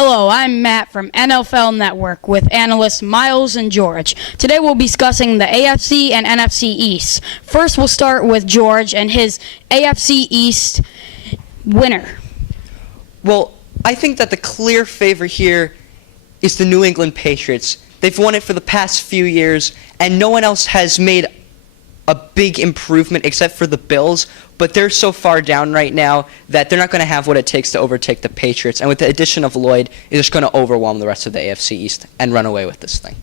Hello, I'm Matt from NFL Network with analysts Miles and George. Today we'll be discussing the AFC and NFC East. First, we'll start with George and his AFC East winner. Well, I think that the clear favorite here is the New England Patriots. They've won it for the past few years, and no one else has made a big improvement except for the Bills, but they're so far down right now that they're not going to have what it takes to overtake the Patriots. And with the addition of Lloyd, it's just going to overwhelm the rest of the AFC East and run away with this thing.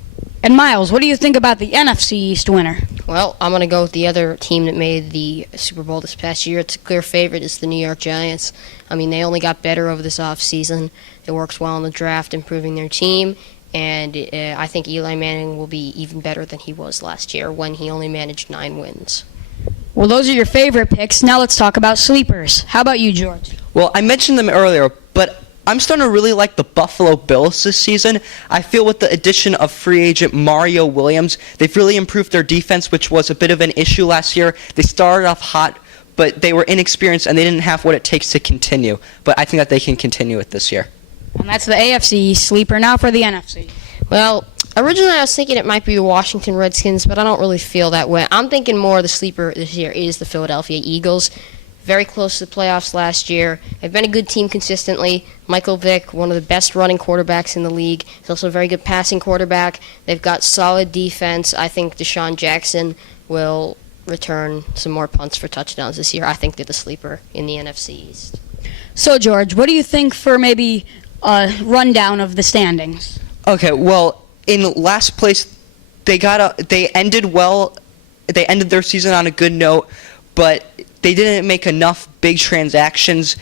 And Miles, what do you think about the NFC East winner? Well, I'm going to go with the other team that made the Super Bowl this past year. It's a clear favorite. It's the New York Giants. I mean, they only got better over this offseason. They worked well in the draft, improving their team. And I think Eli Manning will be even better than he was last year when he only managed 9 wins. Well, those are your favorite picks. Now let's talk about sleepers. How about you, George? Well, I mentioned them earlier, but I'm starting to really like the Buffalo Bills this season. I feel with the addition of free agent Mario Williams, they've really improved their defense, which was a bit of an issue last year. They started off hot, but they were inexperienced and they didn't have what it takes to continue. But I think that they can continue it this year. And that's the AFC sleeper. Now for the NFC. Well, originally I was thinking it might be the Washington Redskins, but I don't really feel that way. I'm thinking more the sleeper this year is the Philadelphia Eagles. Very close to the playoffs last year. They've been a good team consistently. Michael Vick, one of the best running quarterbacks in the league. He's also a very good passing quarterback. They've got solid defense. I think Deshaun Jackson will return some more punts for touchdowns this year. I think they're the sleeper in the NFC East. So, George, what do you think for maybe a rundown of the standings? Okay, well, in last place, they ended well. They ended their season on a good note, but they didn't make enough big transactions,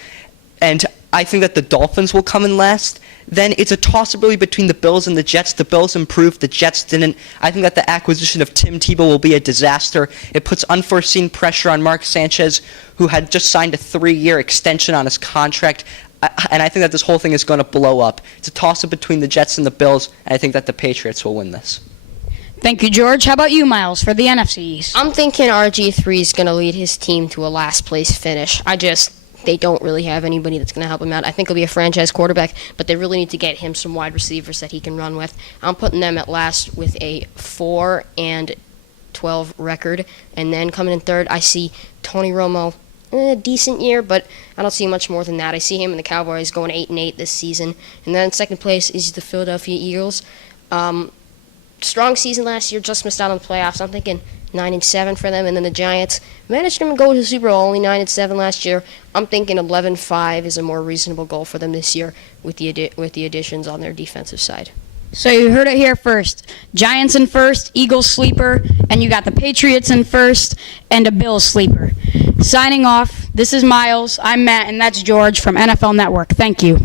and I think that the Dolphins will come in last. Then it's a toss-up really between the Bills and the Jets. The Bills improved, the Jets didn't. I think that the acquisition of Tim Tebow will be a disaster. It puts unforeseen pressure on Mark Sanchez, who had just signed a 3-year extension on his contract. And I think that this whole thing is going to blow up. It's a toss-up between the Jets and the Bills, and I think that the Patriots will win this. Thank you, George. How about you, Miles, for the NFC East? I'm thinking RG3 is going to lead his team to a last-place finish. They don't really have anybody that's going to help him out. I think he'll be a franchise quarterback, but they really need to get him some wide receivers that he can run with. I'm putting them at last with a 4-12 record. And then coming in third, I see Tony Romo. A decent year, but I don't see much more than that. I see him and the Cowboys going 8-8 this season. And then second place is the Philadelphia Eagles. Strong season last year, just missed out on the playoffs. I'm thinking 9-7 for them. And then the Giants managed to go to the Super Bowl, only 9-7 last year. I'm thinking 11-5 is a more reasonable goal for them this year with the additions on their defensive side. So you heard it here first. Giants in first, Eagles sleeper, and you got the Patriots in first and a Bills sleeper. Signing off, this is Miles, I'm Matt, and that's George from NFL Network. Thank you.